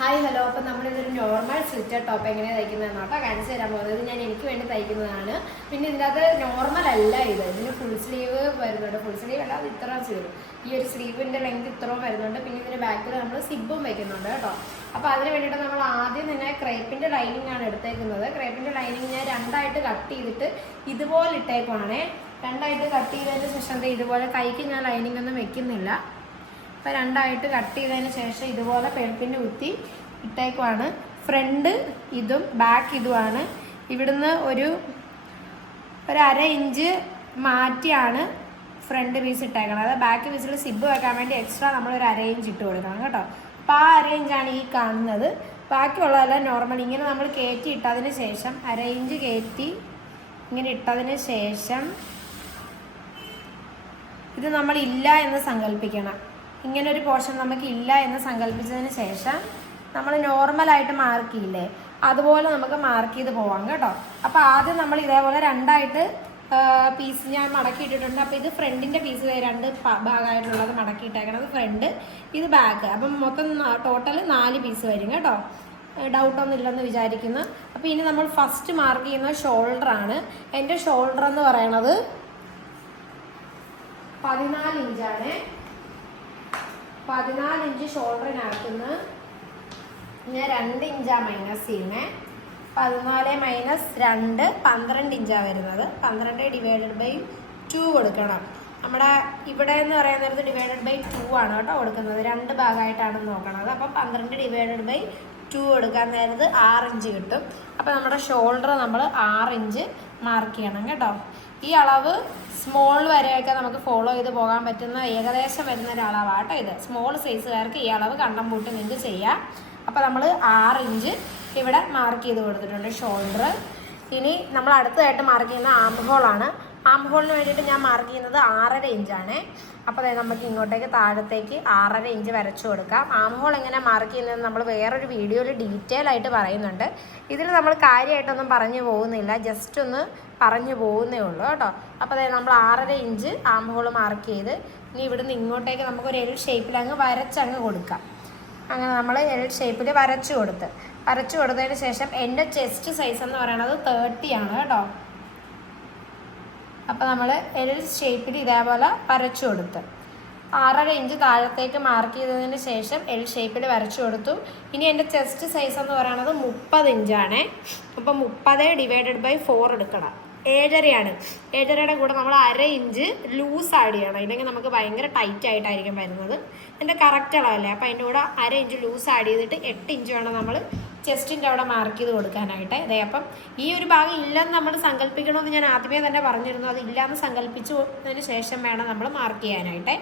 Hi hello. അപ്പോൾ നമ്മളിതൊരു normal slitted top എങ്ങനെ തയ്ക്കുന്നതെന്ന് കേട്ടോ കാണിച്ചു തരാൻ പോകുന്നത്. ഞാൻ എനിക്ക് വേണ്ടി തയ്ക്കുന്നതാണ്. പിന്നെ ഇതിനകത്ത് നോർമൽ അല്ല, ഇതിന് ഫുൾ സ്ലീവ് വരുന്നുണ്ട്. ഫുൾ സ്ലീവ് അല്ല, അത് ഇത്രയും സ്ലീവ്, ഈ ഒരു സ്ലീവിൻ്റെ ലെങ്ത് ഇത്രയും വരുന്നുണ്ട്. പിന്നെ ഇതിൻ്റെ ബാക്കിൽ നമ്മൾ സിബും വയ്ക്കുന്നുണ്ട് കേട്ടോ. അപ്പോൾ അതിന് വേണ്ടിയിട്ട് നമ്മൾ ആദ്യം തന്നെ ക്രേപ്പിൻ്റെ ലൈനിങ് ആണ് എടുത്തേക്കുന്നത്. ക്രേപ്പിൻ്റെ ലൈനിങ് ഞാൻ രണ്ടായിട്ട് കട്ട് ചെയ്തിട്ട് ഇതുപോലെ ഇട്ടേക്കുവാണേ. രണ്ടായിട്ട് കട്ട് ചെയ്തതിന് ശേഷം ഇതുപോലെ കൈക്ക് ഞാൻ ലൈനിങ് ഒന്നും വെക്കുന്നില്ല. അപ്പോൾ രണ്ടായിട്ട് കട്ട് ചെയ്തതിന് ശേഷം ഇതുപോലെ പെൽപ്പിൻ്റെ കുത്തി ഇട്ടേക്കുവാണ്. ഫ്രണ്ട് ഇതും ബാക്ക് ഇതുമാണ്. ഇവിടുന്ന് ഒരു അര ഇഞ്ച് മാറ്റിയാണ് ഫ്രണ്ട് പീസ് ഇട്ടേക്കണം. അതായത് ബാക്ക് പീസിൽ സിബ് വെക്കാൻ വേണ്ടി എക്സ്ട്രാ നമ്മളൊരു അര ഇഞ്ച് ഇട്ട് കൊടുക്കണം കേട്ടോ. അപ്പോൾ ആ അര ഇഞ്ചാണ് ഈ കാണുന്നത്. ബാക്കിയുള്ളതെല്ലാം നോർമൽ ഇങ്ങനെ നമ്മൾ കയറ്റി ഇട്ടതിന് ശേഷം അര ഇഞ്ച് കയറ്റി ഇങ്ങനെ ഇട്ടതിന് ശേഷം ഇത് നമ്മളില്ല എന്ന് സങ്കല്പിക്കണം. ഇങ്ങനൊരു പോർഷൻ നമുക്ക് ഇല്ല എന്ന് സങ്കല്പിച്ചതിന് ശേഷം നമ്മൾ നോർമലായിട്ട് മാർക്ക് ചെയ്യില്ലേ, അതുപോലെ നമുക്ക് മാർക്ക് ചെയ്ത് പോവാം കേട്ടോ. അപ്പോൾ ആദ്യം നമ്മൾ ഇതേപോലെ രണ്ടായിട്ട് പീസ് ഞാൻ മടക്കിയിട്ടിട്ടുണ്ട്. അപ്പോൾ ഇത് ഫ്രണ്ടിൻ്റെ പീസ് രണ്ട് ഭാഗമായിട്ടുള്ളത് മടക്കിയിട്ടേക്കണത് ഫ്രണ്ട്, ഇത് ബാക്ക്. അപ്പം മൊത്തം ടോട്ടൽ 4 പീസ് വരും കേട്ടോ. ഡൗട്ടൊന്നും ഇല്ലെന്ന് വിചാരിക്കുന്നു. അപ്പോൾ ഇനി നമ്മൾ ഫസ്റ്റ് മാർക്ക് ചെയ്യുന്നത് ഷോൾഡറാണ്. എൻ്റെ ഷോൾഡർ എന്ന് പറയണത് 14 ഇഞ്ചാണ്. 14 ഇഞ്ച് ഷോൾഡറിനകത്തുനിന്ന് ഞാൻ 2 ഇഞ്ചാണ് മൈനസ് ചെയ്യുന്നത്. 14 മൈനസ് 2 12 ഇഞ്ചാണ് വരുന്നത്. 12 ഡിവൈഡഡ് ബൈ 2 കൊടുക്കണം. നമ്മുടെ ഇവിടെ എന്ന് പറയുന്നത് ഡിവൈഡഡ് ബൈ 2 ആണ് കേട്ടോ കൊടുക്കുന്നത്. 2 ഭാഗമായിട്ടാണ് നോക്കണത്. അപ്പോൾ 12 ഡിവൈഡഡ് ബൈ 2 കൊടുക്കാൻ നേരത്ത് 6 ഇഞ്ച് കിട്ടും. അപ്പോൾ നമ്മുടെ ഷോൾഡർ നമ്മൾ 6 ഇഞ്ച് മാർക്ക് ചെയ്യണം കേട്ടോ. ഈ അളവ് സ്മോൾ വരെയൊക്കെ നമുക്ക് ഫോളോ ചെയ്ത് പോകാൻ പറ്റുന്ന ഏകദേശം വരുന്ന ഒരളവാണ് കേട്ടോ ഇത്. സ്മോൾ സൈസുകാർക്ക് ഈ അളവ് കണ്ടം പൂട്ട് നിങ്ങൾക്ക് ചെയ്യാം. അപ്പോൾ നമ്മൾ 6 ഇഞ്ച് ഇവിടെ മാർക്ക് ചെയ്ത് കൊടുത്തിട്ടുണ്ട് ഷോൾഡർ. ഇനി നമ്മൾ അടുത്തതായിട്ട് മാർക്ക് ചെയ്യുന്ന ആം ഹോളാണ്. ആം ഹോളിന് വേണ്ടിയിട്ട് ഞാൻ മാർക്ക് ചെയ്യുന്നത് 6.5 ഇഞ്ചാണ്. അപ്പോൾ നമുക്ക് ഇങ്ങോട്ടേക്ക് താഴത്തേക്ക് 6.5 ഇഞ്ച് വരച്ചു കൊടുക്കാം. ആം ഹോൾ എങ്ങനെ മാർക്ക് ചെയ്യുന്നത് നമ്മൾ വേറൊരു വീഡിയോയിൽ ഡീറ്റെയിൽ ആയിട്ട് പറയുന്നുണ്ട്. ഇതിൽ നമ്മൾ കാര്യമായിട്ടൊന്നും പറഞ്ഞു പോകുന്നില്ല, ജസ്റ്റ് ഒന്ന് പറഞ്ഞു പോകുന്നേ ഉള്ളൂ കേട്ടോ. അപ്പോൾ നമ്മൾ 6.5 ഇഞ്ച് ആം ഹോൾ മാർക്ക് ചെയ്ത് ഇനി ഇവിടുന്ന് ഇങ്ങോട്ടേക്ക് നമുക്കൊരു എൽ ഷേപ്പിൽ അങ്ങ് വരച്ചങ്ങ് കൊടുക്കാം. അങ്ങനെ നമ്മൾ എൽ ഷേപ്പിൽ വരച്ചു കൊടുത്തതിന് ശേഷം എൻ്റെ ചെസ്റ്റ് സൈസ് എന്ന് പറയുന്നത് 30 ആണ് കേട്ടോ. അപ്പോൾ നമ്മൾ എൽ ഷേപ്പിൽ ഇതേപോലെ വരച്ചു കൊടുത്ത് 6.5 ഇഞ്ച് താഴത്തേക്ക് മാർക്ക് ചെയ്തതിന് ശേഷം എൽ ഷേപ്പിൽ വരച്ചു കൊടുത്തു. ഇനി എൻ്റെ ചെസ്റ്റ് സൈസ് എന്ന് പറയുന്നത് 30 ഇഞ്ചാണ്. അപ്പോൾ 30 ഡിവൈഡഡ് ബൈ 4 എടുക്കണം. 7.5 7.5യുടെ കൂടെ നമ്മൾ 1/2 ഇഞ്ച് ലൂസ് ആഡ് ചെയ്യണം. ഇല്ലെങ്കിൽ നമുക്ക് ഭയങ്കര ടൈറ്റ് ആയിട്ടായിരിക്കും വരുന്നത്. എൻ്റെ കറക്റ്റ് അളവല്ലേ. അപ്പോൾ അതിൻ്റെ കൂടെ 1/2 ഇഞ്ച് ലൂസ് ആഡ് ചെയ്തിട്ട് 8 ഇഞ്ച് വേണം നമ്മൾ ചെസ്റ്റിൻ്റെ അവിടെ മാർക്ക് ചെയ്ത് കൊടുക്കാനായിട്ട്. അതെ, അപ്പം ഈ ഒരു ഭാഗം ഇല്ലെന്ന് നമ്മൾ സങ്കല്പിക്കണമെന്ന് ഞാൻ ആദ്യമേ തന്നെ പറഞ്ഞിരുന്നു. അത് ഇല്ലയെന്ന് സങ്കല്പിച്ചതിന് ശേഷം വേണം നമ്മൾ മാർക്ക് ചെയ്യാനായിട്ട്.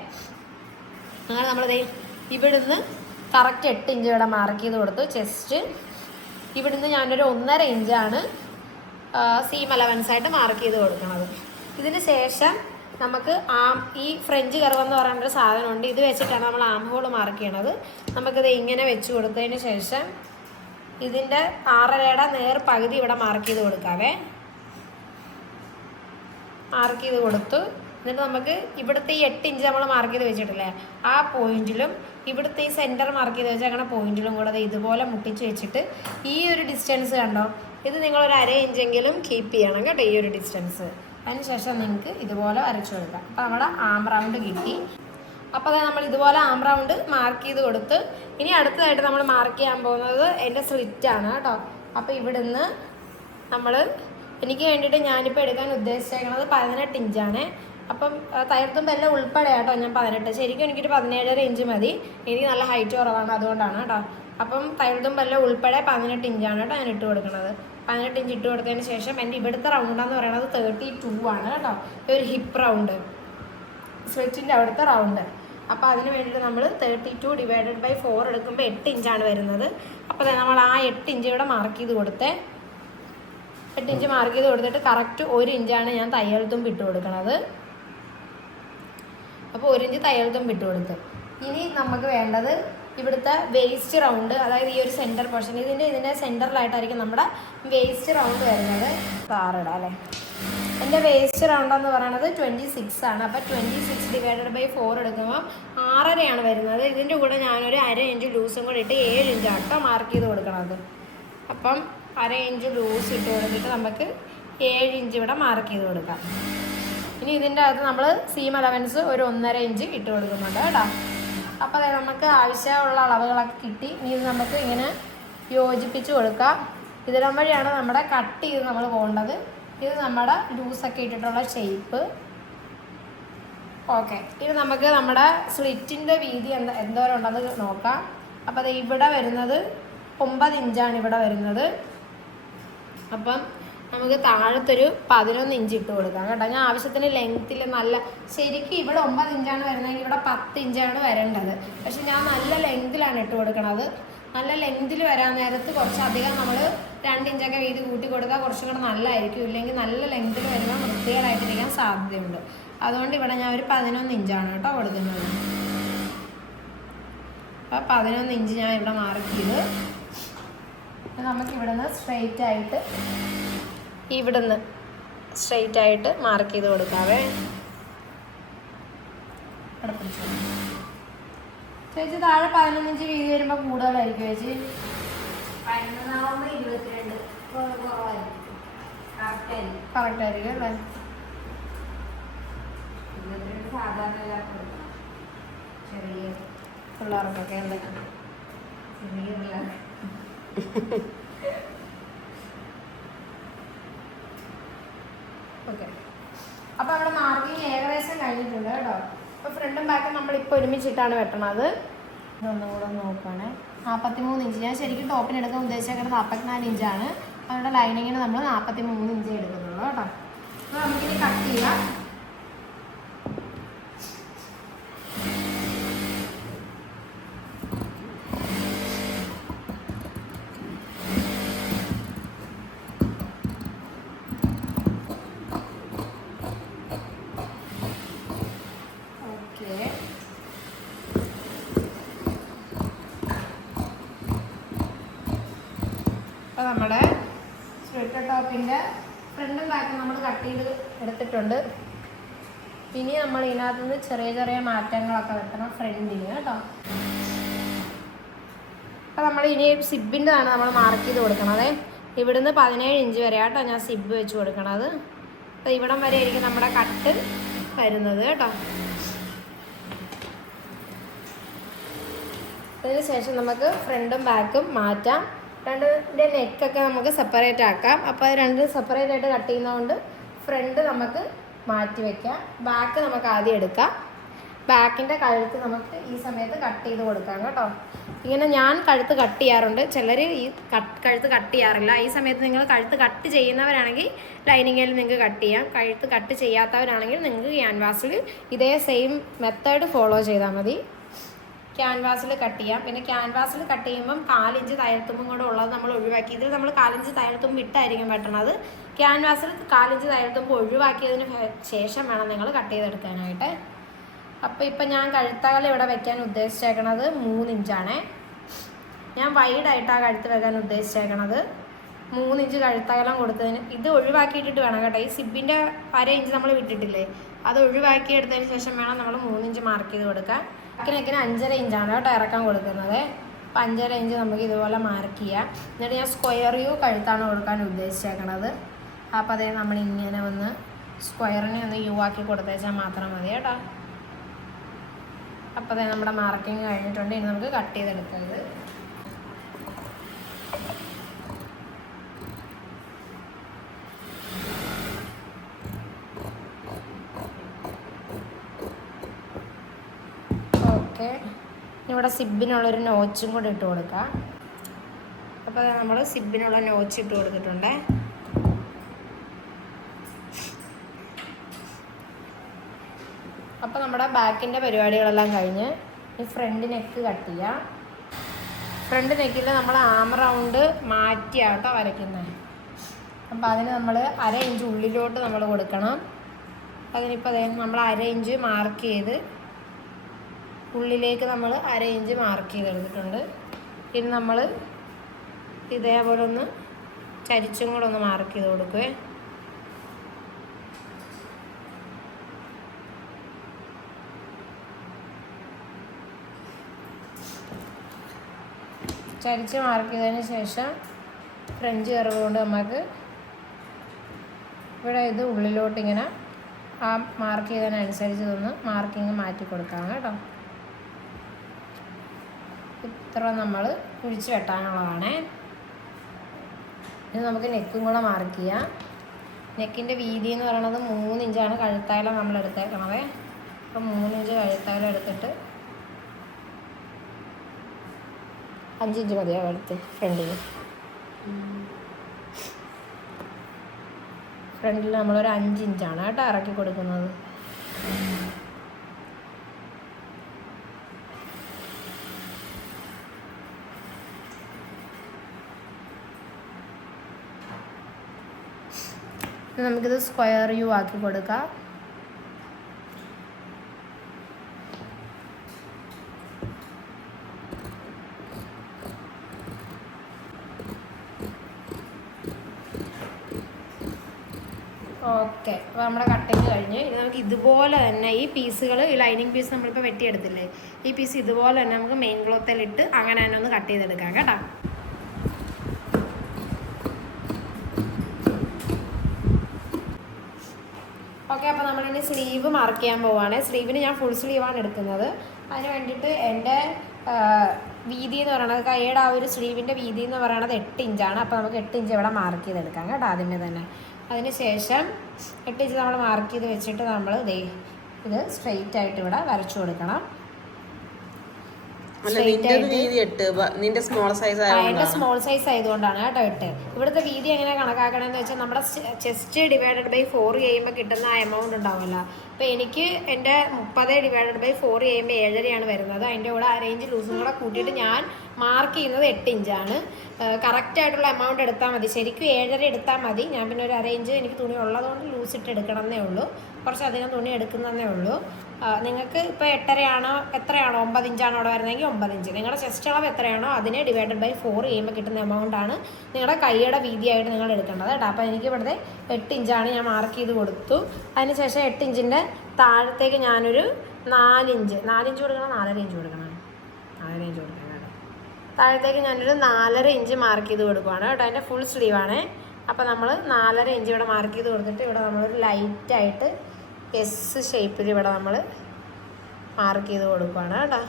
അങ്ങനെ നമ്മളിത് ഇവിടുന്ന് കറക്റ്റ് 8 ഇഞ്ച് ഇവിടെ മാർക്ക് ചെയ്ത് കൊടുത്തു ചെസ്റ്റ്. ഇവിടുന്ന് ഞാനൊരു 1.5 ഇഞ്ചാണ് സീം അലവൻസ് ആയിട്ട് മാർക്ക് ചെയ്ത് കൊടുക്കുന്നത്. ഇതിന് ശേഷം നമുക്ക് ഈ ഫ്രഞ്ച് കർവ് എന്ന് പറയുന്നൊരു സാധനമുണ്ട്. ഇത് വെച്ചിട്ടാണ് നമ്മൾ ആം ഹോൾ മാർക്ക് ചെയ്യണത്. നമുക്കിത് ഇങ്ങനെ വെച്ച് കൊടുത്തതിന് ശേഷം ഇതിൻ്റെ 6.5യുടെ നേർ പകുതി ഇവിടെ മാർക്ക് ചെയ്ത് കൊടുക്കാവേ. മാർക്ക് ചെയ്ത് കൊടുത്തു. എന്നിട്ട് നമുക്ക് ഇവിടുത്തെ ഈ 8 ഇഞ്ച് നമ്മൾ മാർക്ക് ചെയ്ത് വെച്ചിട്ടില്ലേ, ആ പോയിന്റിലും ഇവിടുത്തെ ഈ സെൻറ്റർ മാർക്ക് ചെയ്ത് വെച്ചാൽ അങ്ങനെ പോയിന്റിലും കൂടെ ഇതുപോലെ മുട്ടിച്ച് വെച്ചിട്ട് ഈ ഒരു ഡിസ്റ്റൻസ് കണ്ടോ, ഇത് നിങ്ങളൊരു 1/2 ഇഞ്ചെങ്കിലും കീപ്പ് ചെയ്യണം കേട്ടോ, ഈ ഒരു ഡിസ്റ്റൻസ്. അതിനുശേഷം നിങ്ങൾക്ക് ഇതുപോലെ വരച്ചു കൊടുക്കാം. അപ്പോൾ നമ്മുടെ ആം റൗണ്ട് കിട്ടി. അപ്പോൾ അത് നമ്മൾ ഇതുപോലെ ആം റൗണ്ട് മാർക്ക് ചെയ്ത് കൊടുത്ത് ഇനി അടുത്തതായിട്ട് നമ്മൾ മാർക്ക് ചെയ്യാൻ പോകുന്നത് എൻ്റെ സ്ലിറ്റാണ് കേട്ടോ. അപ്പോൾ ഇവിടുന്ന് എനിക്ക് വേണ്ടിയിട്ട് ഞാനിപ്പോൾ എടുക്കാൻ ഉദ്ദേശിച്ചേക്കുന്നത് 18 ഇഞ്ചാണ്. അപ്പം തയ്യൽത്തുമ്പ് എല്ലാം ഉൾപ്പെടെ കേട്ടോ ഞാൻ 18. ശരിക്കും എനിക്കൊരു 17.5 ഇഞ്ച് മതി. എനിക്ക് നല്ല ഹൈറ്റ് കുറവാണ്, അതുകൊണ്ടാണ് കേട്ടോ. അപ്പം തയ്യൽത്തുമ്പ് എല്ലാം ഉൾപ്പെടെ 18 ഇഞ്ചാണ് കേട്ടോ ഞാൻ ഇട്ട് കൊടുക്കുന്നത്. 18 ഇഞ്ച് ഇട്ട് കൊടുത്തതിന് ശേഷം എൻ്റെ ഇവിടുത്തെ റൗണ്ട് എന്ന് പറയുന്നത് 32 ആണ് കേട്ടോ. ഒരു ഹിപ്പ് റൗണ്ട്, സ്ലിറ്റിൻ്റെ അവിടുത്തെ റൗണ്ട്. അപ്പോൾ അതിന് വേണ്ടിയിട്ട് നമ്മൾ 32 ഡിവൈഡഡ് ബൈ 4 എടുക്കുമ്പോൾ 8 ഇഞ്ചാണ് വരുന്നത്. അപ്പോൾ നമ്മൾ ആ 8 ഇഞ്ച് ഇവിടെ മാർക്ക് ചെയ്ത് കൊടുത്തേ. 8 ഇഞ്ച് മാർക്ക് ചെയ്ത് കൊടുത്തിട്ട് കറക്റ്റ് 1 ഇഞ്ചാണ് ഞാൻ തയ്യൽ തുമ്പ് ഇട്ട് കൊടുക്കുന്നത്. അപ്പോൾ 1 ഇഞ്ച് തയ്യൽ തുമ്പ് ഇട്ട് കൊടുത്ത് ഇനി നമുക്ക് വേണ്ടത് ഇവിടുത്തെ വേസ്റ്റ് റൗണ്ട്, അതായത് ഈ ഒരു സെൻറ്റർ പോർഷൻ, ഇതിൻ്റെ സെൻറ്ററിലായിട്ടായിരിക്കും നമ്മുടെ വേസ്റ്റ് റൗണ്ട് വരുന്നത്. 6 ഇടാം അല്ലേ. എൻ്റെ വേസ്റ്റ് റൗണ്ട് എന്ന് പറയുന്നത് 26 ആണ്. അപ്പോൾ 26 ഡിവൈഡഡ് ബൈ 4 എടുക്കുമ്പോൾ 6.5 വരുന്നത്. ഇതിൻ്റെ കൂടെ ഞാനൊരു 1/2 ഇഞ്ച് ലൂസും കൂടി ഇട്ട് 7 ഇഞ്ച് ആട്ടോ മാർക്ക് ചെയ്ത് കൊടുക്കണത്. അപ്പം 1/2 ഇഞ്ച് ലൂസ് ഇട്ട് കൊടുത്തിട്ട് നമുക്ക് 7 ഇഞ്ച് ഇവിടെ മാർക്ക് ചെയ്ത് കൊടുക്കാം. ഇനി ഇതിൻ്റെ അകത്ത് നമ്മൾ സീം അലവൻസ് ഒരു 1.5 ഇഞ്ച് ഇട്ട് കൊടുക്കുന്നുണ്ട് കേട്ടോ. അപ്പോൾ അതായത് നമുക്ക് ആവശ്യമുള്ള അളവുകളൊക്കെ കിട്ടി. ഇനി ഇത് നമുക്ക് ഇങ്ങനെ യോജിപ്പിച്ച് കൊടുക്കാം. ഇതിലും വഴിയാണ് നമ്മുടെ കട്ട് ചെയ്ത് നമ്മൾ പോകേണ്ടത്. ഇത് നമ്മുടെ ലൂസൊക്കെ ഇട്ടിട്ടുള്ള ഷേപ്പ്. ഓക്കെ, ഇത് നമുക്ക് നമ്മുടെ സ്ലിറ്റിൻ്റെ വീതി എന്തോരം ഉണ്ടെന്ന് നോക്കാം. അപ്പോൾ അത് ഇവിടെ വരുന്നത് 9 ഇഞ്ചാണ് ഇവിടെ വരുന്നത്. അപ്പം നമുക്ക് താഴത്തൊരു 11 ഇഞ്ച് ഇട്ട് കൊടുക്കാം കേട്ടോ. ഞാൻ ആവശ്യത്തിന് ലെങ്ത്തിൽ നല്ല ശരിക്കും ഇവിടെ 9 ഇഞ്ചാണ് വരുന്നതെങ്കിൽ ഇവിടെ 10 ഇഞ്ചാണ് വരേണ്ടത്. പക്ഷെ ഞാൻ നല്ല ലെങ്തിലാണ് ഇട്ട് കൊടുക്കണത്. നല്ല ലെങ്തിൽ വരാൻ നേരത്ത് കുറച്ചധികം നമ്മൾ 2 ഇഞ്ചൊക്കെ വീതി കൂട്ടി കൊടുത്താൽ കുറച്ചും കൂടെ നല്ലതായിരിക്കും. ഇല്ലെങ്കിൽ നല്ല ലെങ്തിൽ വരുമ്പോൾ വൃത്തികേടായിട്ടിരിക്കാൻ സാധ്യതയുണ്ട്. അതുകൊണ്ട് ഇവിടെ ഞാൻ ഒരു 11 ഇഞ്ചാണ് കേട്ടോ കൊടുക്കുന്നത്. അപ്പോൾ 11 ഇഞ്ച് ഞാൻ ഇവിടെ മാർക്ക് ചെയ്ത് നമുക്കിവിടുന്ന് സ്ട്രെയിറ്റ് ആയിട്ട് മാർക്ക് ചെയ്ത് കൊടുക്കാവേ. ചേച്ചി താഴെ 11 ഇഞ്ച് വീതി വരുമ്പോൾ കൂടുതലായിരിക്കും ചേച്ചി? 22 കറക്റ്റ് ആയിരിക്കും അല്ലേ? സാധാരണ ചെറിയ പിള്ളേർക്കൊക്കെ അല്ലേ? ചെറിയ പിള്ളേർ. ഓക്കെ, അപ്പോൾ അവിടെ മാർക്കിങ് ഏകദേശം കഴിഞ്ഞിട്ടുണ്ട് കേട്ടോ. അപ്പോൾ ഫ്രണ്ടും ബാക്കും നമ്മളിപ്പോൾ ഒരുമിച്ചിട്ടാണ് വെട്ടണത്. ഇതൊന്നും കൂടെ നോക്കുകയാണെ 43 ഇഞ്ച്. ഞാൻ ശരിക്കും ടോപ്പിന് എടുക്കാൻ ഉദ്ദേശിച്ചേക്കുന്നത് 44 ഇഞ്ചാണ്. അവരുടെ ലൈനിങ്ങിന് നമ്മൾ 43 ഇഞ്ച് എടുക്കുന്നുള്ളൂ കേട്ടോ. അപ്പോൾ നമുക്കിനി കട്ട് ചെയ്യാം. അപ്പോൾ നമ്മുടെ സ്വേറ്റർ ടോപ്പിൻ്റെ ഫ്രണ്ടും ബാക്കും നമ്മൾ കട്ട് ചെയ്ത് എടുത്തിട്ടുണ്ട്. ഇനി നമ്മൾ ഇതിനകത്ത് നിന്ന് ചെറിയ ചെറിയ മാറ്റങ്ങളൊക്കെ വെക്കണം ഫ്രണ്ടിന് കേട്ടോ. അപ്പോൾ നമ്മൾ ഇനി സിബിൻ്റെതാണ് നമ്മൾ മാർക്ക് ചെയ്ത് കൊടുക്കണത്. ഇവിടുന്ന് 17 ഇഞ്ച് വരെ കേട്ടോ ഞാൻ സിബ് വെച്ച് കൊടുക്കണത്. അപ്പോൾ ഇവിടം വരെ ആയിരിക്കും നമ്മുടെ കട്ട് വരുന്നത് കേട്ടോ. അതിന് ശേഷം നമുക്ക് ഫ്രണ്ടും ബാക്കും മാറ്റാം. രണ്ടിൻ്റെ നെക്കൊക്കെ നമുക്ക് സെപ്പറേറ്റ് ആക്കാം. അപ്പോൾ അത് രണ്ടും സെപ്പറേറ്റ് ആയിട്ട് കട്ട് ചെയ്യുന്നതുകൊണ്ട് ഫ്രണ്ട് നമുക്ക് മാറ്റി വയ്ക്കാം, ബാക്ക് നമുക്ക് ആദ്യം എടുക്കാം. ബാക്കിൻ്റെ കഴുത്ത് നമുക്ക് ഈ സമയത്ത് കട്ട് ചെയ്ത് കൊടുക്കാം കേട്ടോ. ഇങ്ങനെ ഞാൻ കഴുത്ത് കട്ട് ചെയ്യാറുണ്ട്, ചിലർ ഈ കഴുത്ത് കട്ട് ചെയ്യാറില്ല. ഈ സമയത്ത് നിങ്ങൾ കഴുത്ത് കട്ട് ചെയ്യുന്നവരാണെങ്കിൽ ലൈനിങ്ങിൽ നിങ്ങൾക്ക് കട്ട് ചെയ്യാം. കഴുത്ത് കട്ട് ചെയ്യാത്തവരാണെങ്കിൽ നിങ്ങൾക്ക് ക്യാൻവാസിൽ ഇതേ സെയിം മെത്തേഡ് ഫോളോ ചെയ്താൽ മതി. ക്യാൻവാസിൽ കട്ട് ചെയ്യാം. പിന്നെ ക്യാൻവാസിൽ കട്ട് ചെയ്യുമ്പം 4 ഇഞ്ച് തയ്യൽത്തുമ്പും കൂടെ ഉള്ളത് നമ്മൾ ഒഴിവാക്കി. ഇതിൽ നമ്മൾ 4 ഇഞ്ച് തയ്യൽത്തുമ്പ് ഇട്ടായിരിക്കും വെട്ടണത്. ക്യാൻവാസിൽ 4 ഇഞ്ച് തയ്യൽത്തുമ്പ് ഒഴിവാക്കിയതിന് ശേഷം വേണം നിങ്ങൾ കട്ട് ചെയ്തെടുക്കാനായിട്ട്. അപ്പോൾ ഇപ്പം ഞാൻ കഴുത്തകലം ഇവിടെ വെക്കാൻ ഉദ്ദേശിച്ചേക്കണത് 3 ഇഞ്ചാണേ. ഞാൻ വൈഡായിട്ടാണ് കഴുത്ത് വെക്കാൻ ഉദ്ദേശിച്ചേക്കണത്. 3 ഇഞ്ച് കഴുത്തകലം കൊടുത്തതിന് ഇത് ഒഴിവാക്കിയിട്ടിട്ട് വേണം കേട്ടോ. ഈ സിബിൻ്റെ 1/2 ഇഞ്ച് നമ്മൾ വിട്ടിട്ടില്ലേ, അത് ഒഴിവാക്കി എടുത്തതിന് ശേഷം വേണം നമ്മൾ 3 ഇഞ്ച് മാർക്ക് ചെയ്ത് കൊടുക്കാൻ. ബാക്കിനൊക്കെ 5.5 ഇഞ്ചാണ് കേട്ടോ ഇറക്കാൻ കൊടുക്കുന്നത്. അപ്പോൾ 5.5 ഇഞ്ച് നമുക്ക് ഇതുപോലെ മാർക്ക് ചെയ്യാം. എന്നിട്ട് ഞാൻ സ്ക്വയർ യു കഴുത്താണ് കൊടുക്കാൻ ഉദ്ദേശിച്ചേക്കണത്. അപ്പോൾ അതേ നമ്മളിങ്ങനെ ഒന്ന് സ്ക്വയറിനെ ഒന്ന് യു ആക്കി കൊടുത്തേച്ചാൽ മാത്രം മതി കേട്ടോ. അപ്പോൾ അതേ നമ്മുടെ മാർക്കിങ് കഴിഞ്ഞിട്ടുണ്ട്. ഇനി നമുക്ക് കട്ട് ചെയ്തെടുക്കാം. ഇത് ഓക്കെ, ഇവിടെ സിബിനുള്ളൊരു നോച്ചും കൂടി ഇട്ട് കൊടുക്കാം. അപ്പോൾ നമ്മൾ സിബിനുള്ള നോച്ച് ഇട്ട് കൊടുത്തിട്ടുണ്ട്. അപ്പോൾ നമ്മുടെ ബാക്കിൻ്റെ പരിപാടികളെല്ലാം കഴിഞ്ഞ് ഈ ഫ്രണ്ട് നെക്ക് കട്ട് ചെയ്യാം. ഫ്രണ്ട് നെക്കിൽ നമ്മൾ ആം റൗണ്ട് മാറ്റിയാട്ടോ വരയ്ക്കുന്നത്. അപ്പോൾ അതിന് നമ്മൾ 1/2 ഇഞ്ച് ഉള്ളിലോട്ട് നമ്മൾ കൊടുക്കണം. അതിനിപ്പോൾ അതേ നമ്മൾ 1/2 ഇഞ്ച് മാർക്ക് ചെയ്ത് ഉള്ളിലേക്ക് നമ്മൾ 1/2 ഇഞ്ച് മാർക്ക് ചെയ്തെടുത്തിട്ടുണ്ട്. ഇനി നമ്മൾ ഇതേപോലെ ഒന്ന് ചരിച്ചും കൂടെ ഒന്ന് മാർക്ക് ചെയ്ത് കൊടുക്കുവേ. ചരിച്ച് മാർക്ക് ചെയ്തതിന് ശേഷം ഫ്രഞ്ച് കർവ് കൊണ്ട് നമുക്ക് ഇവിടെ ഇത് ഉള്ളിലോട്ട് ഇങ്ങനെ ആ മാർക്ക് ചെയ്തതിനനുസരിച്ച് ഇതൊന്ന് മാർക്കിങ് മാറ്റി കൊടുക്കാം കേട്ടോ. ഇത്ര നമ്മൾ കുഴിച്ച് വെട്ടാനുള്ളതാണേ. ഇത് നമുക്ക് നെക്കും കൂടെ മാർക്ക് ചെയ്യാം. നെക്കിൻ്റെ വീതി എന്ന് പറയുന്നത് 3 ഇഞ്ചാണ് കഴുത്തായാലും നമ്മൾ എടുത്തേക്കണത്. അപ്പോൾ 3 ഇഞ്ച് കഴുത്തായാലും എടുത്തിട്ട് 5 ഇഞ്ച് മതിയോ കഴുത്ത് ഫ്രണ്ടിൽ നമ്മളൊരു 5 ഇഞ്ചാണ് കേട്ടോ ഇറക്കി കൊടുക്കുന്നത്. നമുക്കിത് സ്ക്വയർ യു ആക്കി കൊടുക്കാം. ഓക്കെ, അപ്പോൾ നമ്മുടെ കട്ടിങ് കഴിഞ്ഞ് ഇനി നമുക്ക് ഇതുപോലെ തന്നെ ഈ പീസുകൾ, ഈ ലൈനിങ് പീസ് നമ്മളിപ്പോൾ വെട്ടിയെടുത്തില്ലേ, ഈ പീസ് ഇതുപോലെ തന്നെ നമുക്ക് മെയിൻ ക്ലോത്തിലിട്ട് അങ്ങനെ തന്നെ ഒന്ന് കട്ട് ചെയ്തെടുക്കാം കേട്ടോ. ഓക്കെ, അപ്പോൾ നമ്മളിനി സ്ലീവ് മാർക്ക് ചെയ്യാൻ പോവുകയാണ്. സ്ലീവിന് ഞാൻ ഫുൾ സ്ലീവാണ് എടുക്കുന്നത്. അതിന് വേണ്ടിയിട്ട് എൻ്റെ വീതി എന്ന് പറയുന്നത്, കൈയുടെ ആ ഒരു സ്ലീവിൻ്റെ വീതി എന്ന് പറയുന്നത് 8 ഇഞ്ചാണ്. അപ്പോൾ നമുക്ക് 8 ഇഞ്ച് ഇവിടെ മാർക്ക് ചെയ്തെടുക്കാം കേട്ടോ ആദ്യമേ തന്നെ. അതിന് ശേഷം 8 ഇഞ്ച് നമ്മൾ മാർക്ക് ചെയ്ത് വെച്ചിട്ട് നമ്മൾ ഇത് സ്ട്രെയിറ്റ് ആയിട്ട് ഇവിടെ വരച്ചു കൊടുക്കണം. നിന്റെ സ്മോൾ സൈസ് ആയതുകൊണ്ടാണ് കേട്ടോ 8. ഇവിടുത്തെ വീതി എങ്ങനെ കണക്കാക്കണമെന്ന് വെച്ചാൽ നമ്മുടെ ചെസ്റ്റ് ഡിവൈഡഡ് ബൈ 4 ചെയ്യുമ്പോൾ കിട്ടുന്ന ആ എമൗണ്ട് ഉണ്ടാവുമല്ലോ. അപ്പോൾ എനിക്ക് എൻ്റെ 30 ഡിവൈഡഡ് ബൈ 4 ചെയ്യുമ്പോൾ 7.5 വരുന്നത്. അതിൻ്റെ കൂടെ 1/2 ഇഞ്ച് ലൂസും കൂടെ കൂട്ടിയിട്ട് ഞാൻ മാർക്ക് ചെയ്യുന്നത് 8 ഇഞ്ചാണ്. കറക്റ്റായിട്ടുള്ള എമൗണ്ട് എടുത്താൽ മതി. ശരിക്കും 7.5 എടുത്താൽ മതി. ഞാൻ പിന്നെ ഒരു 1/2 ഇഞ്ച് എനിക്ക് തുണി ഉള്ളതുകൊണ്ട് ലൂസ് ഇട്ട് എടുക്കണമെന്നേ ഉള്ളൂ. കുറച്ചധികം തുണി എടുക്കുന്നതേ ഉള്ളൂ. നിങ്ങൾക്ക് ഇപ്പോൾ 8.5 എത്രയാണോ 9 ഇഞ്ചാണോ അവിടെ വരുന്നതെങ്കിൽ 9 ഇഞ്ച്. നിങ്ങളുടെ ചെസ്റ്റ് അളവ് എത്രയാണോ അതിനെ ഡിവൈഡഡ് ബൈ 4 ചെയ്യുമ്പോൾ കിട്ടുന്ന എമൗണ്ടാണ് നിങ്ങളുടെ കൈയുടെ വീതിയായിട്ട് നിങ്ങൾ എടുക്കേണ്ടത് കേട്ടോ. അപ്പോൾ എനിക്ക് ഇവിടുത്തെ 8 ഇഞ്ചാണ് ഞാൻ മാർക്ക് ചെയ്ത് കൊടുത്തു. അതിനുശേഷം 8 ഇഞ്ചിൻ്റെ താഴത്തേക്ക് ഞാനൊരു 4 ഇഞ്ച് കൊടുക്കണം, 4.5 ഇഞ്ച് കൊടുക്കണം, 4.5 ഇഞ്ച് കൊടുക്കണം കേട്ടോ. താഴത്തേക്ക് ഞാനൊരു 4.5 ഇഞ്ച് മാർക്ക് ചെയ്ത് കൊടുക്കുകയാണ് കേട്ടോ. അതിൻ്റെ ഫുൾ സ്ലീവാണ്. അപ്പോൾ നമ്മൾ 4.5 ഇഞ്ച് ഇവിടെ മാർക്ക് ചെയ്ത് കൊടുത്തിട്ട് ഇവിടെ നമ്മളൊരു ലൈറ്റായിട്ട് എസ് ഷേപ്പിൽ ഇവിടെ നമ്മൾ മാർക്ക് ചെയ്ത് കൊടുക്കുകയാണ് കേട്ടോ.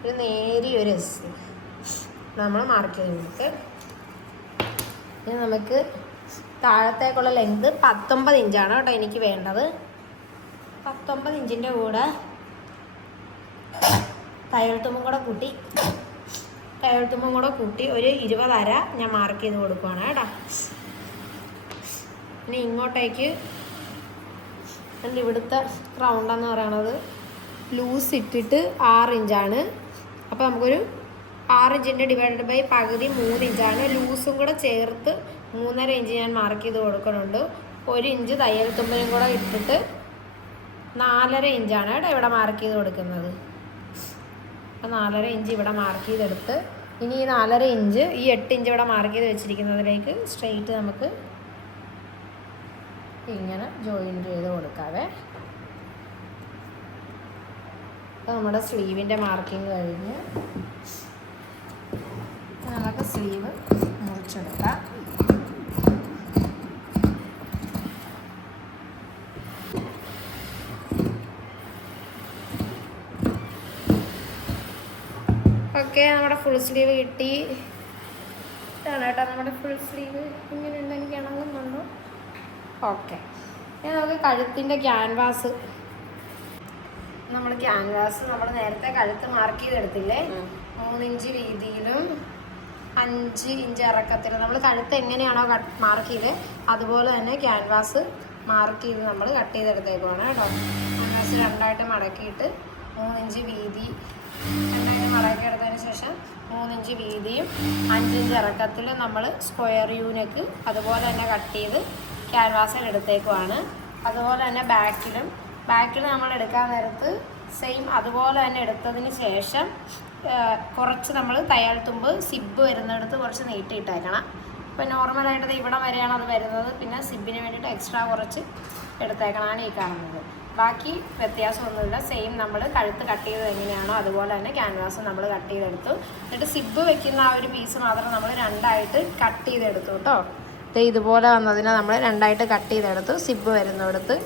ഒരു നേരിയൊരു എസ് നമ്മൾ മാർക്ക് ചെയ്ത് കൊടുത്ത് ഇനി നമുക്ക് താഴത്തേക്കുള്ള ലെങ്ത് 19 ഇഞ്ചാണ് കേട്ടോ എനിക്ക് വേണ്ടത്. 19 ഇഞ്ചിൻ്റെ കൂടെ തയ്യൽത്തുമ്പും കൂടെ കൂട്ടി ഒരു 20 അര ഞാൻ മാർക്ക് ചെയ്ത് കൊടുക്കുകയാണ് കേട്ടോ. ഇനി ഇങ്ങോട്ടേക്ക് എൻ്റെ ഇവിടുത്തെ റൗണ്ടെന്ന് പറയണത് ലൂസ് ഇട്ടിട്ട് 6 ഇഞ്ചാണ്. അപ്പോൾ നമുക്കൊരു 6 ഇഞ്ചിൻ്റെ ഡിവൈഡഡ് ബൈ പകുതി 3 ഇഞ്ചാണ്. ലൂസും കൂടെ ചേർത്ത് 3.5 ഇഞ്ച് ഞാൻ മാർക്ക് ചെയ്ത് കൊടുക്കുന്നുണ്ട്. 1 ഇഞ്ച് തയ്യൽ തുമ്പലും കൂടെ ഇട്ടിട്ട് 4.5 ഇഞ്ചാണ് കേട്ടോ ഇവിടെ മാർക്ക് ചെയ്ത് കൊടുക്കുന്നത്. അപ്പോൾ 4.5 ഇഞ്ച് ഇവിടെ മാർക്ക് ചെയ്തെടുത്ത് ഇനി ഈ 4.5 ഇഞ്ച് ഈ 8 ഇഞ്ച് ഇവിടെ മാർക്ക് ചെയ്ത് വെച്ചിരിക്കുന്നതിലേക്ക് സ്ട്രെയിറ്റ് നമുക്ക് ഇങ്ങനെ ജോയിൻ ചെയ്ത് കൊടുക്കാവേ. അപ്പോൾ നമ്മുടെ സ്ലീവിൻ്റെ മാർക്കിങ് കഴിഞ്ഞ് നമുക്ക് സ്ലീവ് മുറിച്ചെടുക്കാം. ഓക്കെ, നമ്മുടെ ഫുൾ സ്ലീവ് കിട്ടി. ഇതാണ് കേട്ടോ നമ്മുടെ ഫുൾ സ്ലീവ്. ഇങ്ങനെയുണ്ട്, എനിക്ക് ഇണങ്ങുന്നുണ്ടോ? ഓക്കെ, ഇനി നമുക്ക് കഴുത്തിൻ്റെ ക്യാൻവാസ് നമ്മൾ നേരത്തെ കഴുത്ത് മാർക്ക് ചെയ്തെടുത്തില്ലേ, 3 ഇഞ്ച് വീതിയിലും 5 ഇഞ്ച് ഇറക്കത്തിലും നമ്മൾ കഴുത്ത് എങ്ങനെയാണോ മാർക്ക് ചെയ്ത് അതുപോലെ തന്നെ ക്യാൻവാസ് മാർക്ക് ചെയ്ത് നമ്മൾ കട്ട് ചെയ്തെടുത്തേക്കുവാണ് കേട്ടോ. ക്യാൻവാസ് രണ്ടായിട്ട് മടക്കിയിട്ട് 3 ഇഞ്ച് വീതി രണ്ടായിട്ട് മടക്കിയെടുത്തതിന് ശേഷം 3 ഇഞ്ച് വീതിയും 5 ഇഞ്ച് ഇറക്കത്തിൽ നമ്മൾ സ്ക്വയർ യൂനെക്ക് അതുപോലെ തന്നെ കട്ട് ചെയ്ത് ക്യാൻവാസിൽ എടുത്തേക്കുവാണ്. അതുപോലെ തന്നെ ബാക്കിൽ നമ്മൾ എടുക്കാൻ നേരത്ത് സെയിം അതുപോലെ തന്നെ എടുത്തതിന് ശേഷം കുറച്ച് നമ്മൾ തയ്യൽ തുമ്പ് സിബ് വരുന്നിടത്ത് കുറച്ച് നീട്ടിയിട്ടേക്കണം. ഇപ്പോൾ നോർമലായിട്ട് ഇവിടെ വരെയാണ് അത് വരുന്നത്. പിന്നെ സിബിന് വേണ്ടിയിട്ട് എക്സ്ട്രാ കുറച്ച് എടുത്തേക്കണമാണ് ഈ കാണുന്നത്. ബാക്കി വ്യത്യാസമൊന്നുമില്ല. സെയിം നമ്മൾ കഴുത്ത് കട്ട് ചെയ്തത് എങ്ങനെയാണോ അതുപോലെ തന്നെ ക്യാൻവാസ് നമ്മൾ കട്ട് ചെയ്തെടുത്തു. എന്നിട്ട് സിബ് വെക്കുന്ന ആ ഒരു പീസ് മാത്രം നമ്മൾ രണ്ടായിട്ട് കട്ട് ചെയ്തെടുത്തു കേട്ടോ. ഇതുപോലെ വന്നതിനെ നമ്മൾ രണ്ടായിട്ട് കട്ട് ചെയ്തെടുത്തു. സിബ് വരുന്നിടത്ത്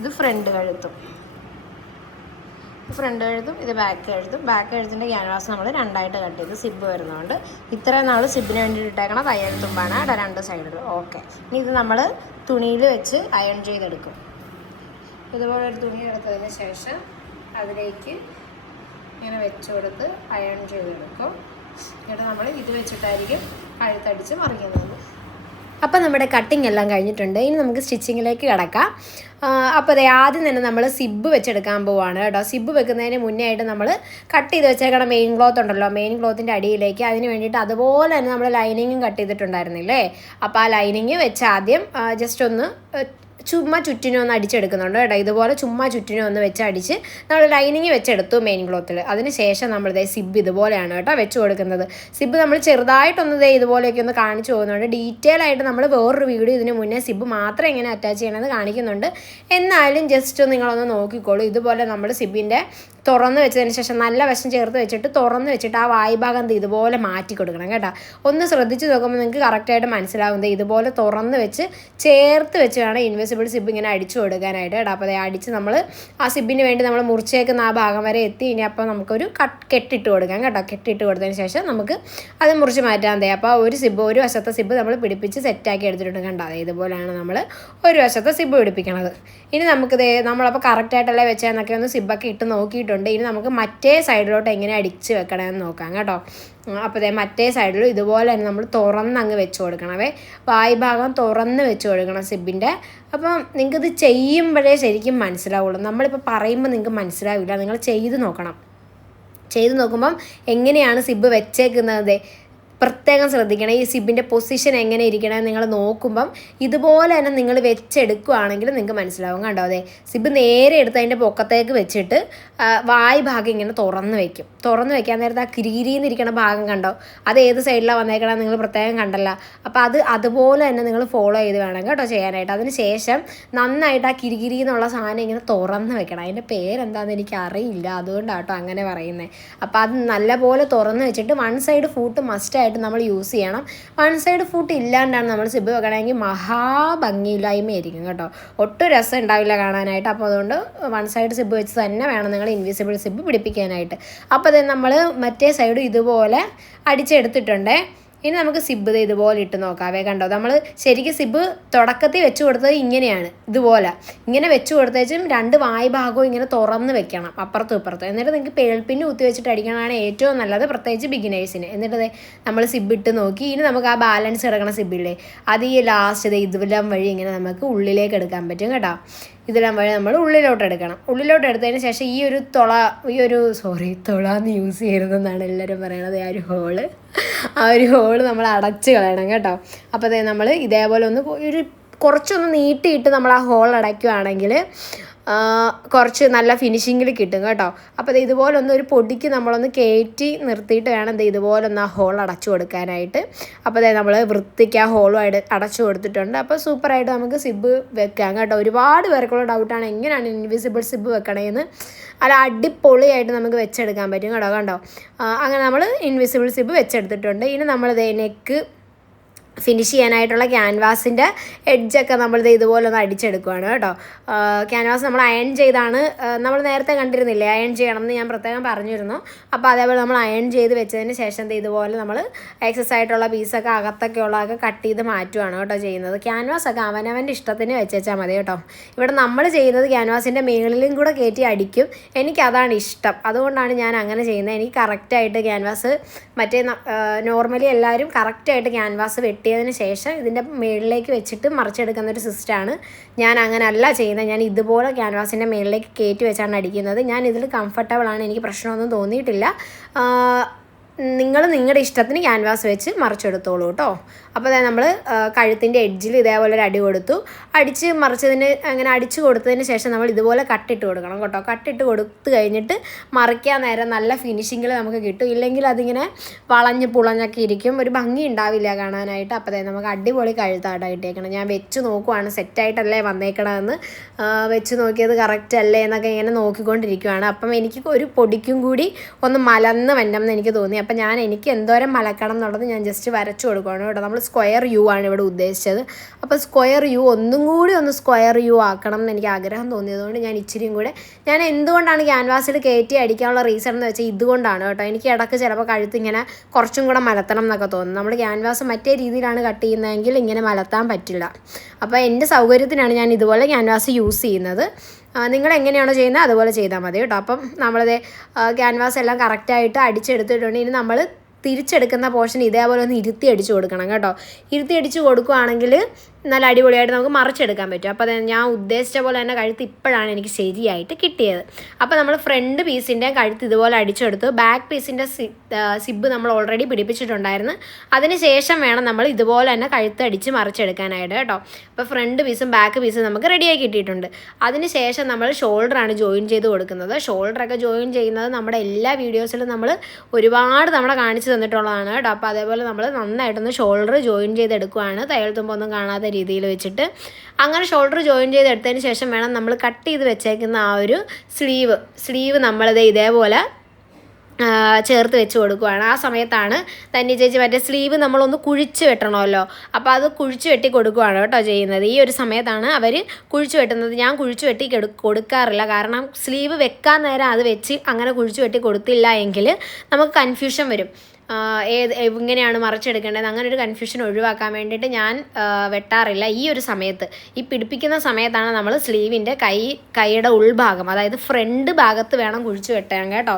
ഇത് ഫ്രണ്ട് കഴുത്തും, ഫ്രണ്ട് കഴുത്തും ഇത് ബാക്ക് കഴുത്തും. ബാക്ക് കഴുത്തിൻ്റെ ക്യാൻവാസ് നമ്മൾ രണ്ടായിട്ട് കട്ട് ചെയ്ത് സിബ് വരുന്നതുകൊണ്ട് ഇത്രയും നാൾ സിബിന് വേണ്ടി ഇട്ടേക്കണം തയ്യൽ തുമ്പാണ് അവിടെ രണ്ട് സൈഡിലും. ഓക്കെ, ഇനി ഇത് നമ്മൾ തുണിയിൽ വെച്ച് അയൺ ചെയ്തെടുക്കും. ഇതുപോലെ ഒരു തുണി എടുത്തതിന് ശേഷം അതിലേക്ക് ഇങ്ങനെ വെച്ച് കൊടുത്ത് അയൺ ചെയ്തെടുക്കും. എന്നിട്ട് നമ്മൾ ഇത് വെച്ചിട്ടായിരിക്കും കഴുത്തടിച്ച് മറിക്കുന്നത്. അപ്പോൾ നമ്മുടെ കട്ടിങ് എല്ലാം കഴിഞ്ഞിട്ടുണ്ട്. ഇനി നമുക്ക് സ്റ്റിച്ചിങ്ങിലേക്ക് കിടക്കാം. അപ്പോൾ അതെ, ആദ്യം തന്നെ നമ്മൾ സിബ് വെച്ചെടുക്കാൻ പോവുകയാണ് കേട്ടോ. സിബ് വെക്കുന്നതിന് മുന്നേ ആയിട്ട് നമ്മൾ കട്ട് ചെയ്ത് വെച്ചേക്കണം മെയിൻ ക്ലോത്ത് ഉണ്ടല്ലോ, മെയിൻ ക്ലോത്തിൻ്റെ അടിയിലേക്ക് അതിന് വേണ്ടിയിട്ട് അതുപോലെ തന്നെ നമ്മൾ ലൈനിങ്ങും കട്ട് ചെയ്തിട്ടുണ്ടായിരുന്നില്ലേ. അപ്പോൾ ആ ലൈനിങ് വെച്ച് ആദ്യം ജസ്റ്റ് ഒന്ന് ചുമ്മാ ചുറ്റിനും ഒന്ന് അടിച്ചെടുക്കുന്നുണ്ട് കേട്ടോ. ഇതുപോലെ ചുമ്മാ ചുറ്റിനും ഒന്ന് വെച്ച് അടിച്ച് നമ്മൾ ലൈനിങ് വെച്ചെടുത്തു മെയിൻ ക്ലോത്തിൽ. അതിന് ശേഷം നമ്മൾ സിബ് ഇതുപോലെയാണ് കേട്ടോ വെച്ച് കൊടുക്കുന്നത്. സിബ് നമ്മൾ ചെറുതായിട്ടൊന്ന് ഇതുപോലെയൊക്കെ ഒന്ന് കാണിച്ചു പോകുന്നുണ്ട്. ഡീറ്റെയിൽ ആയിട്ട് നമ്മൾ വേറൊരു വീഡിയോ ഇതിന് മുന്നേ സിബ് മാത്രം എങ്ങനെ അറ്റാച്ച് ചെയ്യണമെന്ന് കാണിക്കുന്നുണ്ട്. എന്നാലും ജസ്റ്റ് നിങ്ങളൊന്ന് നോക്കിക്കോളൂ. ഇതുപോലെ നമ്മൾ സിബിൻ്റെ തുറന്ന് വെച്ചതിന് ശേഷം നല്ല വശം ചേർത്ത് വെച്ചിട്ട് തുറന്ന് വെച്ചിട്ട് ആ വായ്ഭാഗം ഇതുപോലെ മാറ്റി കൊടുക്കണം കേട്ടോ. ഒന്ന് ശ്രദ്ധിച്ച് നോക്കുമ്പോൾ നിങ്ങൾക്ക് കറക്റ്റായിട്ട് മനസ്സിലാവുന്നത് ഇതുപോലെ തുറന്ന് വെച്ച് ചേർത്ത് വെച്ച് വേണം ഇൻവിസിബിൾ സിബ് ഇങ്ങനെ അടിച്ചു കൊടുക്കാനായിട്ട് കേട്ടോ. അപ്പോൾ അടിച്ച് നമ്മൾ ആ സിബിന് വേണ്ടി നമ്മൾ മുറിച്ചേക്കുന്ന ആ ഭാഗം വരെ എത്തി. ഇനി അപ്പോൾ നമുക്കൊരു കെട്ടിട്ട് കൊടുക്കാം കേട്ടോ. കെട്ടിട്ട് കൊടുത്തതിന് ശേഷം നമുക്ക് അത് മുറിച്ച് മാറ്റാൻ തേ. അപ്പോൾ ഒരു വശത്തെ സിബ് നമ്മൾ പിടിപ്പിച്ച് സെറ്റാക്കി എടുത്തിട്ടുണ്ട് കണ്ടോ. ഇതുപോലെയാണ് നമ്മൾ ഒരു വശത്തെ സിബ് പിടിപ്പിക്കണത്. ഇനി നമുക്കിത് നമ്മളപ്പോൾ കറക്റ്റായിട്ടല്ലേ വെച്ചതെന്നൊക്കെ ഒന്ന് സിബൊക്കെ ഇട്ട് നോക്കിയിട്ടുണ്ട്. ഇനി നമുക്ക് മറ്റേ സൈഡിലോട്ട് എങ്ങനെ അടിച്ച് വെക്കണമെന്ന് നോക്കാം കേട്ടോ. അപ്പോൾ മറ്റേ സൈഡിലും ഇതുപോലെ തന്നെ നമ്മൾ തുറന്നങ്ങ് വെച്ച് കൊടുക്കണവേ. വായ്ഭാഗം തുറന്ന് വെച്ച് കൊടുക്കണം സിബിൻ്റെ. അപ്പം നിങ്ങൾക്കിത് ചെയ്യുമ്പോഴേ ശരിക്കും മനസ്സിലാവുള്ളൂ. നമ്മളിപ്പോൾ പറയുമ്പോൾ നിങ്ങൾക്ക് മനസ്സിലാവില്ല, നിങ്ങൾ ചെയ്ത് നോക്കണം. ചെയ്ത് നോക്കുമ്പം എങ്ങനെയാണ് സിബ് വെച്ചേക്കുന്നത് പ്രത്യേകം ശ്രദ്ധിക്കണം. ഈ സിബിൻ്റെ പൊസിഷൻ എങ്ങനെ ഇരിക്കണമെന്ന് നിങ്ങൾ നോക്കുമ്പം ഇതുപോലെ തന്നെ നിങ്ങൾ വെച്ചെടുക്കുകയാണെങ്കിൽ നിങ്ങൾക്ക് മനസ്സിലാവും കണ്ടോ. സിബ് നേരെ എടുത്ത് അതിൻ്റെ പൊക്കത്തേക്ക് വെച്ചിട്ട് വായ് ഭാഗം ഇങ്ങനെ തുറന്ന് വെക്കും. തുറന്ന് വെക്കാൻ നേരത്തെ ആ കിരികിരിന്നിരിക്കണ ഭാഗം കണ്ടോ, അത് ഏത് സൈഡിലാണ് വന്നേക്കണം നിങ്ങൾ പ്രത്യേകം കണ്ടല്ലോ. അപ്പോൾ അതുപോലെ തന്നെ നിങ്ങൾ ഫോളോ ചെയ്ത് വേണം കേട്ടോ ചെയ്യാനായിട്ട്. അതിന് ശേഷം നന്നായിട്ട് ആ കിരികിരി എന്നുള്ള സാധനം ഇങ്ങനെ തുറന്ന് വെക്കണം. അതിൻ്റെ പേരെന്താണെന്ന് എനിക്കറിയില്ല, അതുകൊണ്ടാണ് കേട്ടോ അങ്ങനെ പറയുന്നത്. അപ്പോൾ അത് നല്ലപോലെ തുറന്ന് വെച്ചിട്ട് വൺ സൈഡ് ഫൂട്ട് മസ്റ്റായിട്ട് നമ്മൾ യൂസ് ചെയ്യണം. വൺ സൈഡ് ഫൂട്ട് ഇല്ലാണ്ടാണ് നമ്മൾ സിബ് വെക്കണമെങ്കിൽ മഹാഭംഗിയില്ലായ്മയായിരിക്കും കേട്ടോ. ഒട്ടും രസം ഉണ്ടാവില്ല കാണാനായിട്ട്. അപ്പോൾ അതുകൊണ്ട് വൺ സൈഡ് സിബ് വെച്ച് തന്നെ വേണം നിങ്ങൾ ഇൻവിസിബിൾ സിബ് പിടിപ്പിക്കാനായിട്ട്. അപ്പോൾ അത് നമ്മൾ മറ്റേ സൈഡ് ഇതുപോലെ അടിച്ചെടുത്തിട്ടുണ്ടേ. ഇനി നമുക്ക് സിബ് ഇതുപോലെ ഇട്ട് നോക്കാവേ കണ്ടോ. നമ്മൾ ശരിക്കും സിബ് തുടക്കത്തിൽ വെച്ച് കൊടുത്തത് ഇങ്ങനെയാണ്, ഇതുപോലെ ഇങ്ങനെ വെച്ച് കൊടുത്തേച്ചും രണ്ട് ഭാഗവും ഇങ്ങനെ തുറന്ന് വെക്കണം അപ്പുറത്തും ഇപ്പുറത്തും. എന്നിട്ട് നിങ്ങൾക്ക് പേൾപ്പിന് കുത്തി വെച്ചിട്ട് അടിക്കണതാണ് ഏറ്റവും നല്ലത്, പ്രത്യേകിച്ച് ബിഗിനേഴ്സിന്. എന്നിട്ട് നമ്മൾ സിബ് ഇട്ട് നോക്കി. ഇനി നമുക്ക് ആ ബാലൻസ് കിടക്കണ സിബില്ലേ അത് ഈ ലാസ്റ്റ് ഇതെല്ലാം വഴി ഇങ്ങനെ നമുക്ക് ഉള്ളിലേക്ക് എടുക്കാൻ പറ്റും കേട്ടോ. ഇതെല്ലാം വഴി നമ്മൾ ഉള്ളിലോട്ട് എടുക്കണം. ഉള്ളിലോട്ട് എടുത്തതിന് ശേഷം ഈ ഒരു തൊളാന്ന് യൂസ് ചെയ്യരുതെന്നാണ് എല്ലാവരും പറയണത്. ആ ഒരു ഹോള് നമ്മൾ അടച്ച് കളയണം കേട്ടോ. അപ്പോൾ നമ്മൾ ഇതേപോലെ കുറച്ചൊന്ന് നീട്ടിയിട്ട് നമ്മൾ ആ ഹോൾ അടയ്ക്കുകയാണെങ്കിൽ കുറച്ച് നല്ല ഫിനിഷിങ്ങിൽ കിട്ടും കേട്ടോ. അപ്പോൾ ഇതുപോലെ ഒരു പൊടിക്ക് നമ്മളൊന്ന് കയറ്റി നിർത്തിയിട്ട് വേണം ഇതുപോലെ ആ ഹോൾ അടച്ചു കൊടുക്കാനായിട്ട്. അപ്പോൾ നമ്മൾ വൃത്തിക്ക് ആ ഹോളും അടച്ചു കൊടുത്തിട്ടുണ്ട്. അപ്പോൾ സൂപ്പറായിട്ട് നമുക്ക് സിബ് വെക്കാം കേട്ടോ. ഒരുപാട് പേർക്കുള്ള ഡൗട്ടാണ് എങ്ങനെയാണ് ഇൻവിസിബിൾ സിബ് വെക്കണേന്ന്. അല്ല അടിപൊളിയായിട്ട് നമുക്ക് വെച്ചെടുക്കാൻ പറ്റും കേട്ടോ. കണ്ടോ, അങ്ങനെ നമ്മൾ ഇൻവിസിബിൾ സിബ് വെച്ചെടുത്തിട്ടുണ്ട്. ഇനി നമ്മൾ നെക്ക് ഫിനിഷ് ചെയ്യാനായിട്ടുള്ള ക്യാൻവാസിൻ്റെ എഡ്ജൊക്കെ നമ്മളിത് ഇതുപോലെ ഒന്ന് അടിച്ചെടുക്കുകയാണ് കേട്ടോ. ക്യാൻവാസ് നമ്മൾ അയൺ ചെയ്താണ് നമ്മൾ നേരത്തെ കണ്ടിരുന്നില്ലേ, അയൺ ചെയ്യണം എന്ന് ഞാൻ പ്രത്യേകം പറഞ്ഞിരുന്നു. അപ്പോൾ അതേപോലെ നമ്മൾ അയൺ ചെയ്ത് വെച്ചതിന് ശേഷം ഇതുപോലെ നമ്മൾ എക്സസ് ആയിട്ടുള്ള പീസൊക്കെ അകത്തൊക്കെ ഉള്ളതൊക്കെ കട്ട് ചെയ്ത് മാറ്റുകയാണ് കേട്ടോ ചെയ്യുന്നത്. ക്യാൻവാസൊക്കെ അവനവൻ്റെ ഇഷ്ടത്തിന് വെച്ചാൽ മതി കേട്ടോ. ഇവിടെ നമ്മൾ ചെയ്യുന്നത് ക്യാൻവാസിൻ്റെ മുകളിലും കൂടെ കയറ്റി അടിക്കും. എനിക്കതാണ് ഇഷ്ടം, അതുകൊണ്ടാണ് ഞാൻ അങ്ങനെ ചെയ്യുന്നത്. എനിക്ക് കറക്റ്റായിട്ട് ക്യാൻവാസ് നോർമലി എല്ലാവരും കറക്റ്റായിട്ട് ക്യാൻവാസ് വെട്ടിയതിന് ശേഷം ഇതിൻ്റെ മുകളിലേക്ക് വെച്ചിട്ട് മറിച്ചെടുക്കുന്നൊരു സിസ്റ്റമാണ്. ഞാൻ അങ്ങനെ അല്ല ചെയ്യുന്നത്. ഞാൻ ഇതുപോലെ ക്യാൻവാസിൻ്റെ മുകളിലേക്ക് കയറ്റി വെച്ചാണ് അടിക്കുന്നത്. ഞാൻ ഇതിൽ കംഫർട്ടബിളാണ്, എനിക്ക് പ്രശ്നമൊന്നും തോന്നിയിട്ടില്ല. നിങ്ങൾ നിങ്ങളുടെ ഇഷ്ടത്തിന് ക്യാൻവാസ് വെച്ച് മറിച്ചെടുത്തോളൂ കേട്ടോ. അപ്പോൾ നമ്മൾ കഴുത്തിൻ്റെ എഡ്ജിൽ ഇതേപോലെ ഒരു അടി കൊടുത്തു. അടിച്ച് മറിച്ചതിന് അങ്ങനെ അടിച്ച് കൊടുത്തതിന് ശേഷം നമ്മൾ ഇതുപോലെ കട്ടിട്ട് കൊടുക്കണം കേട്ടോ. കട്ടിട്ട് കൊടുത്ത് കഴിഞ്ഞിട്ട് മറിക്കാൻ നേരം നല്ല ഫിനിഷിങ്ങിൽ നമുക്ക് കിട്ടും. ഇല്ലെങ്കിൽ അതിങ്ങനെ വളഞ്ഞ് പുളഞ്ഞൊക്കെ ഇരിക്കും, ഒരു ഭംഗി ഉണ്ടാവില്ല കാണാനായിട്ട്. അപ്പോൾ നമുക്ക് അടിപൊളി കഴുത്താട്ടാണ് കിട്ടിയേക്കണം. ഞാൻ വെച്ച് നോക്കുവാണ് സെറ്റായിട്ടല്ലേ വന്നേക്കണമെന്ന്, വെച്ച് നോക്കിയത് കറക്റ്റ് അല്ലേ എന്നൊക്കെ ഇങ്ങനെ നോക്കിക്കൊണ്ടിരിക്കുവാണ്. അപ്പം എനിക്ക് ഒരു പൊടിക്കും കൂടി ഒന്ന് മലന്ന് വന്നെന്ന് എനിക്ക് തോന്നി. അപ്പം എനിക്ക് എന്തോരം മലക്കണം എന്നുള്ളത് ഞാൻ ജസ്റ്റ് വരച്ചു കൊടുക്കുകയാണ് കേട്ടോ. നമ്മൾ സ്ക്വയർ യു ആണ് ഇവിടെ ഉദ്ദേശിച്ചത്. അപ്പോൾ സ്ക്വയർ യു ഒന്നും കൂടി ഒന്ന് സ്ക്വയർ യു ആക്കണം എന്ന് എനിക്ക് ആഗ്രഹം തോന്നിയതുകൊണ്ട് ഞാൻ ഇച്ചിരിയും കൂടെ ഞാൻ എന്തുകൊണ്ടാണ് ക്യാൻവാസിൽ കയറ്റി അടിക്കാനുള്ള റീസൺ എന്ന് വെച്ചാൽ ഇതുകൊണ്ടാണ് കേട്ടോ. എനിക്ക് ഇടയ്ക്ക് ചിലപ്പോൾ കഴുത്ത് ഇങ്ങനെ കുറച്ചും കൂടെ മലത്തണം എന്നൊക്കെ തോന്നും. നമ്മൾ ക്യാൻവാസ് മറ്റേ രീതിയിലാണ് കട്ട് ചെയ്യുന്നതെങ്കിൽ ഇങ്ങനെ മലത്താൻ പറ്റില്ല. അപ്പോൾ എൻ്റെ സൗകര്യത്തിനാണ് ഞാൻ ഇതുപോലെ ക്യാൻവാസ് യൂസ് ചെയ്യുന്നത്. നിങ്ങൾ എങ്ങനെയാണോ ചെയ്യുന്നത് അതുപോലെ ചെയ്താൽ മതി കേട്ടോ. അപ്പം നമ്മളത് ക്യാൻവാസ് എല്ലാം കറക്റ്റായിട്ട് അടിച്ചെടുത്തിട്ടുണ്ട്. ഇനി നമ്മൾ തിരിച്ചെടുക്കുന്ന പോർഷൻ ഇതേപോലെ ഒന്ന് ഇരുത്തി അടിച്ച് കൊടുക്കണം കേട്ടോ. ഇരുത്തി അടിച്ച് കൊടുക്കുകയാണെങ്കിൽ നല്ല അടിപൊളിയായിട്ട് നമുക്ക് മറിച്ചെടുക്കാൻ പറ്റും. അപ്പോൾ ഞാൻ ഉദ്ദേശിച്ച പോലെ തന്നെ കഴുത്ത് ഇപ്പോഴാണ് എനിക്ക് ശരിയായിട്ട് കിട്ടിയത്. അപ്പോൾ നമ്മൾ ഫ്രണ്ട് പീസിൻ്റെ കഴുത്ത് ഇതുപോലെ അടിച്ചെടുത്തു. ബാക്ക് പീസിൻ്റെ സിബ് നമ്മൾ ഓൾറെഡി പിടിപ്പിച്ചിട്ടുണ്ടായിരുന്നു. അതിന് ശേഷം വേണം നമ്മൾ ഇതുപോലെ തന്നെ കഴുത്ത് അടിച്ച് മറിച്ചെടുക്കാനായിട്ട് കേട്ടോ. അപ്പോൾ ഫ്രണ്ട് പീസും ബാക്ക് പീസും നമുക്ക് റെഡിയായി കിട്ടിയിട്ടുണ്ട്. അതിന് ശേഷം നമ്മൾ ഷോൾഡറാണ് ജോയിൻ ചെയ്ത് കൊടുക്കുന്നത്. ഷോൾഡറൊക്കെ ജോയിൻ ചെയ്യുന്നത് നമ്മുടെ എല്ലാ വീഡിയോസിലും നമ്മൾ ഒരുപാട് തവണ കാണിച്ച് തന്നിട്ടുള്ളതാണ് കേട്ടോ. അപ്പോൾ അതേപോലെ നമ്മൾ നന്നായിട്ടൊന്ന് ഷോൾഡർ ജോയിൻ ചെയ്തെടുക്കുകയാണ്, തയ്യൽ തുമ്പൊന്നും കാണാത്ത രീതിയിൽ വെച്ചിട്ട്. അങ്ങനെ ഷോൾഡർ ജോയിൻ ചെയ്തെടുത്തതിന് ശേഷം വേണം നമ്മൾ കട്ട് ചെയ്ത് വെച്ചേക്കുന്ന ആ ഒരു സ്ലീവ് നമ്മളിത് ഇതേപോലെ ചേർത്ത് വെച്ച് കൊടുക്കുകയാണ്. ആ സമയത്താണ് തന്നെ ചേച്ചി മറ്റേ സ്ലീവ് നമ്മളൊന്ന് കുഴിച്ച് വെട്ടണമല്ലോ, അപ്പോൾ അത് കുഴിച്ച് വെട്ടി കൊടുക്കുകയാണ് കേട്ടോ ചെയ്യുന്നത്. ഈ ഒരു സമയത്താണ് അവർ കുഴിച്ച് വെട്ടുന്നത്. ഞാൻ കുഴിച്ച് വെട്ടി കൊടുക്കാറില്ല, കാരണം സ്ലീവ് വെക്കാൻ നേരം അത് വെച്ച് അങ്ങനെ കുഴിച്ച് വെട്ടി കൊടുത്തില്ല എങ്കിൽ നമുക്ക് കൺഫ്യൂഷൻ വരും. എങ്ങനെയാണ് മറിച്ചെടുക്കേണ്ടത്, അങ്ങനെ ഒരു കൺഫ്യൂഷൻ ഒഴിവാക്കാൻ വേണ്ടിയിട്ട് ഞാൻ വെട്ടാറില്ല. ഈ ഒരു സമയത്ത് ഈ പിടിപ്പിക്കുന്ന സമയത്താണ് നമ്മൾ സ്ലീവിൻ്റെ കൈയുടെ ഉൾഭാഗം, അതായത് ഫ്രണ്ട് ഭാഗത്ത് വേണം കുഴിച്ച് വെട്ടാൻ കേട്ടോ.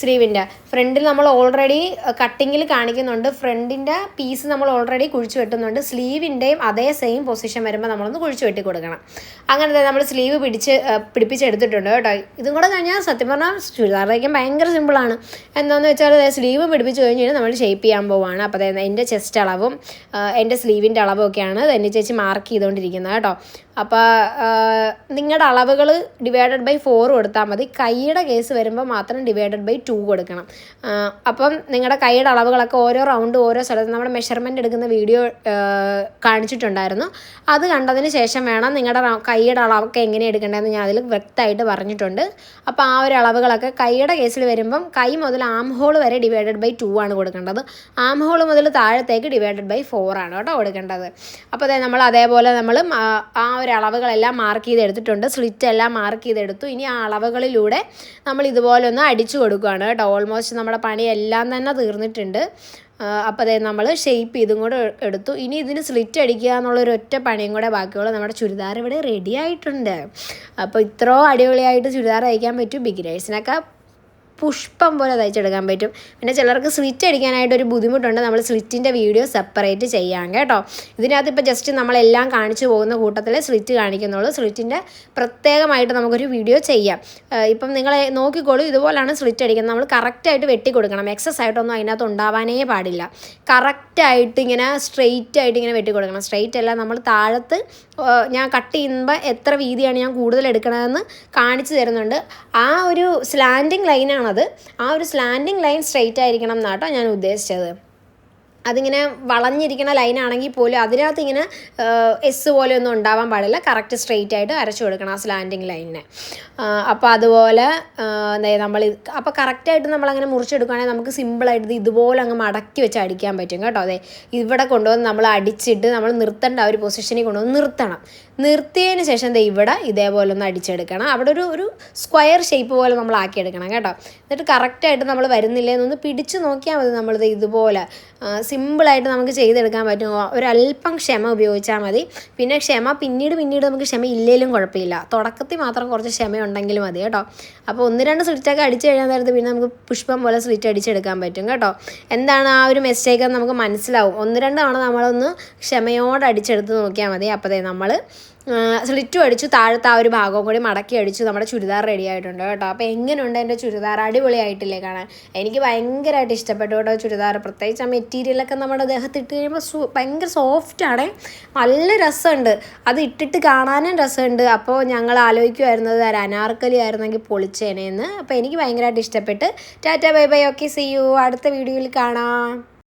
സ്ലീവിൻ്റെ ഫ്രണ്ടിൽ നമ്മൾ ഓൾറെഡി കട്ടിങ്ങിൽ കാണിക്കുന്നുണ്ട്, ഫ്രണ്ടിൻ്റെ പീസ് നമ്മൾ ഓൾറെഡി കുഴിച്ച് വെട്ടുന്നുണ്ട്. സ്ലീവിൻ്റെയും അതേ സെയിം പൊസിഷൻ വരുമ്പോൾ നമ്മളൊന്ന് കുഴിച്ച് വെട്ടി കൊടുക്കണം. അങ്ങനെ നമ്മൾ സ്ലീവ് പിടിപ്പിച്ചെടുത്തിട്ടുണ്ട് കേട്ടോ. ഇതും കൂടെ കഴിഞ്ഞാൽ സത്യം പറഞ്ഞാൽ ചുരിദാർ തയ്ക്കാൻ ഭയങ്കര സിമ്പിളാണ്. എന്താണെന്ന് വെച്ചാൽ സ്ലീവ് പിടിപ്പിച്ച് കഴിഞ്ഞ് കഴിഞ്ഞാൽ നമ്മൾ ഷേപ്പ് ചെയ്യാൻ പോവുകയാണ്. അപ്പോൾ എൻ്റെ ചെസ്റ്റ് അളവും എൻ്റെ സ്ലീവിൻ്റെ അളവും ഒക്കെയാണ് എൻ്റെ ചേച്ചി മാർക്ക് ചെയ്തുകൊണ്ടിരിക്കുന്നത് കേട്ടോ. അപ്പോൾ നിങ്ങളുടെ അളവുകൾ /4 കൊടുത്താൽ മതി. കൈയുടെ കേസ് വരുമ്പോൾ മാത്രം /2 കൊടുക്കണം. അപ്പം നിങ്ങളുടെ കൈയുടെ അളവുകളൊക്കെ ഓരോ റൗണ്ട് ഓരോ സ്ഥലത്ത് നമ്മുടെ മെഷർമെൻറ്റ് എടുക്കുന്ന വീഡിയോ കാണിച്ചിട്ടുണ്ടായിരുന്നു. അത് കണ്ടതിന് ശേഷം വേണം നിങ്ങളുടെ കൈയുടെ അളവൊക്കെ എങ്ങനെ എടുക്കേണ്ടതെന്ന് ഞാൻ അതിൽ വ്യക്തമായിട്ട് പറഞ്ഞിട്ടുണ്ട്. അപ്പോൾ ആ ഒരു അളവുകളൊക്കെ കൈയുടെ കേസിൽ വരുമ്പം കൈ മുതൽ ആം ഹോൾ വരെ /2 ആണ് കൊടുക്കേണ്ടത്. ആം ഹോൾ മുതൽ താഴത്തേക്ക് /4 ആണ് കേട്ടോ കൊടുക്കേണ്ടത്. അപ്പോൾ നമ്മൾ അതേപോലെ നമ്മൾ ആ ഒരു അളവുകളെല്ലാം മാർക്ക് ചെയ്തെടുത്തിട്ടുണ്ട്. സ്ലിറ്റ് എല്ലാം മാർക്ക് ചെയ്തെടുത്തു. ഇനി ആ അളവുകളിലൂടെ നമ്മൾ ഇതുപോലെ ഒന്ന് അടിച്ചു കൊടുക്കുകയാണ് കേട്ടോ. ഓൾമോസ്റ്റ് നമ്മുടെ പണിയെല്ലാം തന്നെ തീർന്നിട്ടുണ്ട്. അപ്പോൾ നമ്മൾ ഷേപ്പ് ചെയ്തും കൂടെ എടുത്തു. ഇനി ഇതിന് സ്ലിറ്റ് അടിക്കുക എന്നുള്ളൊരു ഒറ്റ പണിയും കൂടെ ബാക്കിയുള്ളൂ. നമ്മുടെ ചുരിദാർ ഇവിടെ റെഡി ആയിട്ടുണ്ട്. അപ്പോൾ ഇത്രയും അടിപൊളിയായിട്ട് ചുരിദാർ തയ്ക്കാൻ പറ്റും. ബിഗിനേഴ്സിനൊക്കെ പുഷ്പം പോലെ തയ്ച്ചെടുക്കാൻ പറ്റും. പിന്നെ ചിലർക്ക് സ്ലിറ്റ് അടിക്കാനായിട്ടൊരു ബുദ്ധിമുട്ടുണ്ട്. നമ്മൾ സ്ലിറ്റിൻ്റെ വീഡിയോ സെപ്പറേറ്റ് ചെയ്യാം കേട്ടോ. ഇതിനകത്ത് ഇപ്പോൾ ജസ്റ്റ് നമ്മളെല്ലാം കാണിച്ചു പോകുന്ന കൂട്ടത്തിൽ സ്ലിറ്റ് കാണിക്കുന്നുള്ളൂ. സ്ലിറ്റിൻ്റെ പ്രത്യേകമായിട്ട് നമുക്കൊരു വീഡിയോ ചെയ്യാം. ഇപ്പം നിങ്ങൾ നോക്കിക്കോളൂ, ഇതുപോലാണ് സ്ലിറ്റ് അടിക്കുന്നത്. നമ്മൾ കറക്റ്റായിട്ട് വെട്ടി കൊടുക്കണം. എക്സസ് ആയിട്ടൊന്നും അതിനകത്ത് ഉണ്ടാവാനേ പാടില്ല. കറക്റ്റായിട്ട് ഇങ്ങനെ സ്ട്രെയിറ്റ് ആയിട്ട് ഇങ്ങനെ വെട്ടി കൊടുക്കണം. സ്ട്രെയിറ്റ് അല്ല, നമ്മൾ താഴത്ത് ഞാൻ കട്ട് ചെയ്യുമ്പോൾ എത്ര വീതിയാണ് ഞാൻ കൂടുതൽ എടുക്കണമെന്ന് കാണിച്ചു തരുന്നുണ്ട്. ആ ഒരു സ്ലാൻഡിങ് ലൈനാണത്. ആ ഒരു സ്ലാൻഡിങ് ലൈൻ സ്ട്രെയിറ്റ് ആയിരിക്കണം എന്നാട്ടോ ഞാൻ ഉദ്ദേശിച്ചത്. അതിങ്ങനെ വളഞ്ഞിരിക്കുന്ന ലൈനാണെങ്കിൽ പോലും അതിനകത്ത് ഇങ്ങനെ എസ് പോലെ ഒന്നും ഉണ്ടാവാൻ പാടില്ല. കറക്റ്റ് സ്ട്രെയിറ്റ് ആയിട്ട് വരച്ചു കൊടുക്കണം ആ സ്ലാൻഡിങ് ലൈനിനെ. അപ്പോൾ അതുപോലെ നമ്മൾ അപ്പോൾ കറക്റ്റായിട്ട് നമ്മളങ്ങനെ മുറിച്ചെടുക്കുകയാണെങ്കിൽ നമുക്ക് സിമ്പിളായിട്ട് ഇതുപോലെ അങ്ങ് മടക്കി വെച്ച് അടിക്കാൻ പറ്റും കേട്ടോ. അതെ, ഇവിടെ കൊണ്ടുവന്ന് നമ്മൾ അടിച്ചിട്ട് നമ്മൾ നിർത്തേണ്ട ആ ഒരു പൊസിഷനിൽ കൊണ്ടുവന്ന് നിർത്തണം. നിർത്തിയതിന് ശേഷം ഇവിടെ ഇതേപോലെ ഒന്ന് അടിച്ചെടുക്കണം. അവിടെ ഒരു സ്ക്വയർ ഷേപ്പ് പോലെ നമ്മൾ ആക്കിയെടുക്കണം കേട്ടോ. എന്നിട്ട് കറക്റ്റായിട്ട് നമ്മൾ വരുന്നില്ലേ എന്നൊന്ന് പിടിച്ച് നോക്കിയാൽ മതി. നമ്മളിത് ഇതുപോലെ സിമ്പിളായിട്ട് നമുക്ക് ചെയ്തെടുക്കാൻ പറ്റും. ഒരല്പം ക്ഷമ ഉപയോഗിച്ചാൽ മതി. പിന്നെ പിന്നീട് നമുക്ക് ക്ഷമ ഇല്ലെങ്കിലും കുഴപ്പമില്ല. തുടക്കത്തിൽ മാത്രം കുറച്ച് ക്ഷമ ഉണ്ടെങ്കിലും മതി കേട്ടോ. അപ്പോൾ 1-2 സ്ലിറ്റൊക്കെ അടിച്ച് കഴിഞ്ഞാൽ നേരത്ത് പിന്നെ നമുക്ക് പുഷ്പം പോലെ സ്ലിറ്റ് അടിച്ചെടുക്കാൻ പറ്റും കേട്ടോ. എന്താണ് ആ ഒരു മിസ്റ്റേക്ക് നമുക്ക് മനസ്സിലാവും. 1-2 തവണ നമ്മളൊന്ന് ക്ഷമയോടെ അടിച്ചെടുത്ത് നോക്കിയാൽ മതി. അപ്പോൾ നമ്മൾ സ്ലിറ്റും അടിച്ചു, താഴത്തെ ആ ഒരു ഭാഗവും കൂടി മടക്കി അടിച്ചു. നമ്മുടെ ചുരിദാർ റെഡി ആയിട്ടുണ്ട് കേട്ടോ. അപ്പോൾ എങ്ങനെയുണ്ട് എൻ്റെ ചുരിദാർ? അടിപൊളിയായിട്ടില്ലേ കാണാൻ? എനിക്ക് ഭയങ്കരമായിട്ട് ഇഷ്ടപ്പെട്ടു കേട്ടോ ചുരിദാർ. പ്രത്യേകിച്ച് ആ മെറ്റീരിയലൊക്കെ നമ്മുടെ ദേഹത്ത് ഇട്ട് കഴിയുമ്പോൾ ഭയങ്കര സോഫ്റ്റാണ്, നല്ല രസമുണ്ട്. അത് ഇട്ടിട്ട് കാണാനും രസമുണ്ട്. അപ്പോൾ ഞങ്ങൾ ആലോചിക്കുമായിരുന്നത് ഒരു അനാർക്കലി ആയിരുന്നെങ്കിൽ പൊളിച്ചേനേന്ന്. അപ്പോൾ എനിക്ക് ഭയങ്കരമായിട്ട് ഇഷ്ടപ്പെട്ട്. Tata bye bye, okay, see you, അടുത്ത വീഡിയോയിൽ കാണാം.